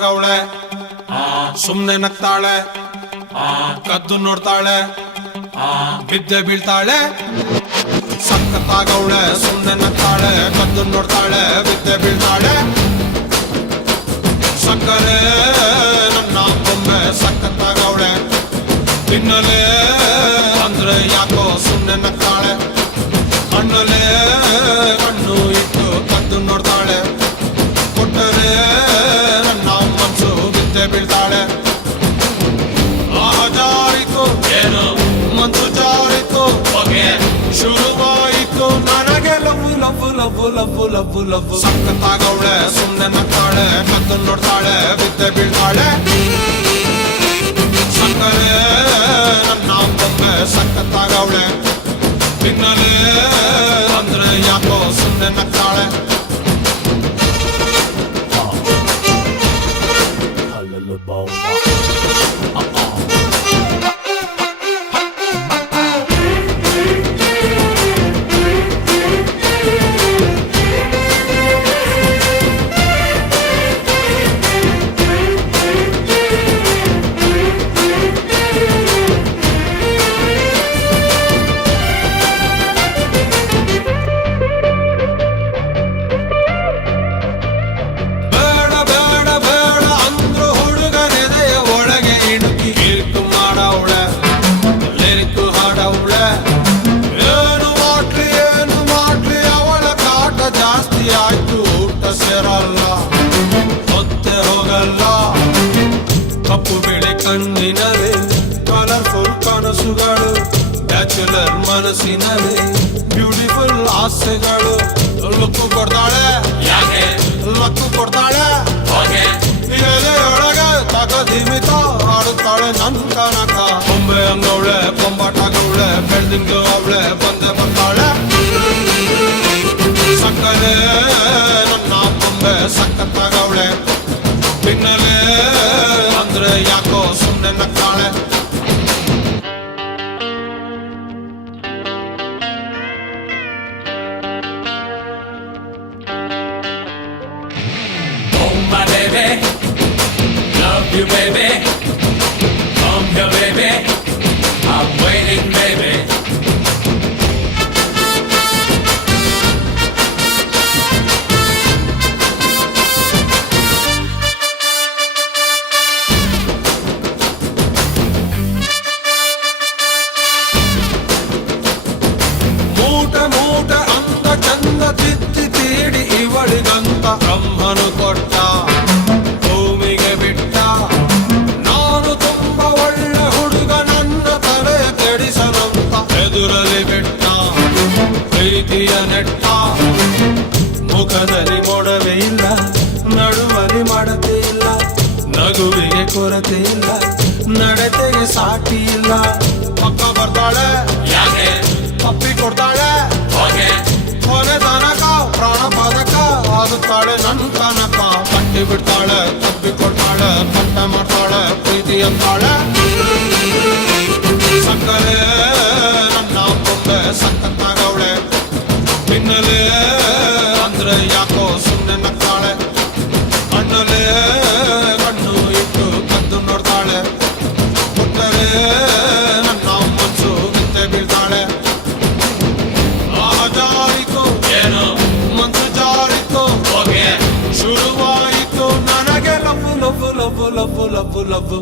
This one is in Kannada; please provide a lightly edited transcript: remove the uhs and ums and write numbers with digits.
ಸಖತ್ತಾಗವಳೆ ಸುಮ್ನೆ ನಗ್ತಾಳೆ ಕದ್ದು ನೋಡ್ತಾಳೆ ಬಿದ್ದೆ ಬೀಳ್ತಾಳೆ ಸಖತ್ತಾಗವಳೆ ಸುಮ್ನೆ ನಗ್ತಾಳೆ ಕದ್ದು ನೋಡ್ತಾಳೆ ಬಿದ್ದೆ ಬೀಳ್ತಾಳೆ ಸಕ್ಕರೆ ನನ್ನ ಬೊಮ್ಮೆ ಸಖತ್ತಾಗವಳೆ ತಿನ್ನಲೆ ಅಂದ್ರೆ ಯಾಕೋ ಸುಮ್ನೆ ನಗ್ತಾಳೆ ಕಣ್ಣಲೆ ಕಣ್ಣು ಇಟ್ಟು ಕದ್ದು ನೋಡ್ತಾಳೆ ಕೊಟ್ಟರೆ ನನ್ನ ಮನಸ್ಸು ಬಿದ್ದೆ ಬೀಳ್ತಾಳೆ ಜಾರಿತು ಏನು ಮನ್ಸು ಜಾರಿತು ಶುರುವಾಯಿತು ನನಗೆ love love love love love love ಸಖತ್ತಾಗವಳೆ ಸುಮ್ನೆ ನಗ್ತಾಳೆ ಕದ್ದು ನೋಡ್ತಾಳೆ ಬಿದ್ದೆ ಬೀಳ್ತಾಳೆ ಸಕ್ಕರೆ ನನ್ನ ಬೊಮ್ಮೆ ಸಖತ್ತಾಗವಳೆ ತಿನ್ನಲೆ ಅಂದ್ರೆ ಯಾಕೋ ಸುಮ್ನೆ ನಗ್ತಾಳೆ ಕಪ್ಪು ಬಿಳಿ ಕಣ್ಣಿನವೇ ಕಲರ್ಫುಲ್ ಕನಸುಗಳು ಬ್ಯಾಚುಲರ್ ಮನಸ್ಸಿನವೇ ಬ್ಯೂಟಿಫುಲ್ ಆಸೆಗಳು ಲಕ್ಕು ಕೊಡ್ತಾಳೆ ಲಕ್ಕು ಕೊಡ್ತಾಳೆ ಎದೆಯೊಳಗೆ ತಗದಿಮಿತ ಆಡುತ್ತಾಳೆ ನನ್ ಕನಕ ಬೊಂಬೆ ಅಂಗವಳೆ ಬೊಂಬಾಟಾಗವಳೆ ಬೆಳ್ದಿಂಗು ಅವಳೆ ಬಂದೆ ಬರ್ತಾಳೆ ಸಕ್ಕರೆ ನನ್ನ ಬೊಂಬೆ ಸಖತ್ತಾಗವಳೆ ತಿನ್ನಲೆ ಅಂದ್ರೆ ಯಾಕೋ ಸುಮ್ನೆ ನಗ್ತಾಳೆ Oh my baby, love you baby, come here baby, I'm waiting baby. ಬ್ರಹ್ಮನು ಕೊಟ್ಟ ಭೂಮಿಗೆ ಬಿಟ್ಟ ನಾನು ತುಂಬ ಒಳ್ಳೆ ಹುಡುಗ ನನ್ನ ತಲೆ ಕೆಡಿಸಲಂತ ಎದುರಲ್ಲಿ ಬಿಟ್ಟ ಪ್ರೀತಿಯ ನೆಟ್ಟ ಮುಖದಲ್ಲಿ ಮೊಡವೆ ಇಲ್ಲ ನಡುವಲ್ಲಿ ಮಾಡತೆ ಇಲ್ಲ ನಗುವಿಗೆ ಕೊರತೆ ಇಲ್ಲ ನಡತೆಗೆ ಸಾಟಿ ಇಲ್ಲ ಪಕ್ಕ ಬರ್ತಾಳೆ ತಪ್ಪಿ ಕೊಡ್ತಾಳೆ ಕೊನೆ ತನಕ ಪ್ರಾಣ ಪದಕ ಆಗುತ್ತಾಳೆ ನನ್ ಕನಕ ಕಟ್ಟಿ ಬಿಡ್ತಾಳೆ ತಪ್ಪಿ ಕೊಡ್ತಾಳೆ ಪಟ್ಟ ಮಾಡ್ತಾಳೆ ಪ್ರೀತಿ ಅಂತಾಳೆ ಸಕ್ಕರೆ ನನ್ನ ಬೊಂಬೆ ಸಖತ್ತಾಗವಳೆ ತಿನ್ನಲೆ ಅಂದ್ರೆ ಯಾಕೋ ಸುಮ್ನೆ ನಗ್ತಾಳೆ ಕಣ್ಣಲೆ ಕಣ್ಣು ಇಟ್ಟು ಕದ್ದು ನೋಡ್ತಾಳೆ ಕೊಟ್ಟರೆ ನನ್ನ ಮನಸ್ಸು ಬಿದ್ದೆ ಬೀಳ್ತಾಳೆ ಜಾರಿತು ಏನು ಮನ್ಸು ಜಾರಿತು ಶುರುವಾಯಿತು ನನಗೆ love love love love love love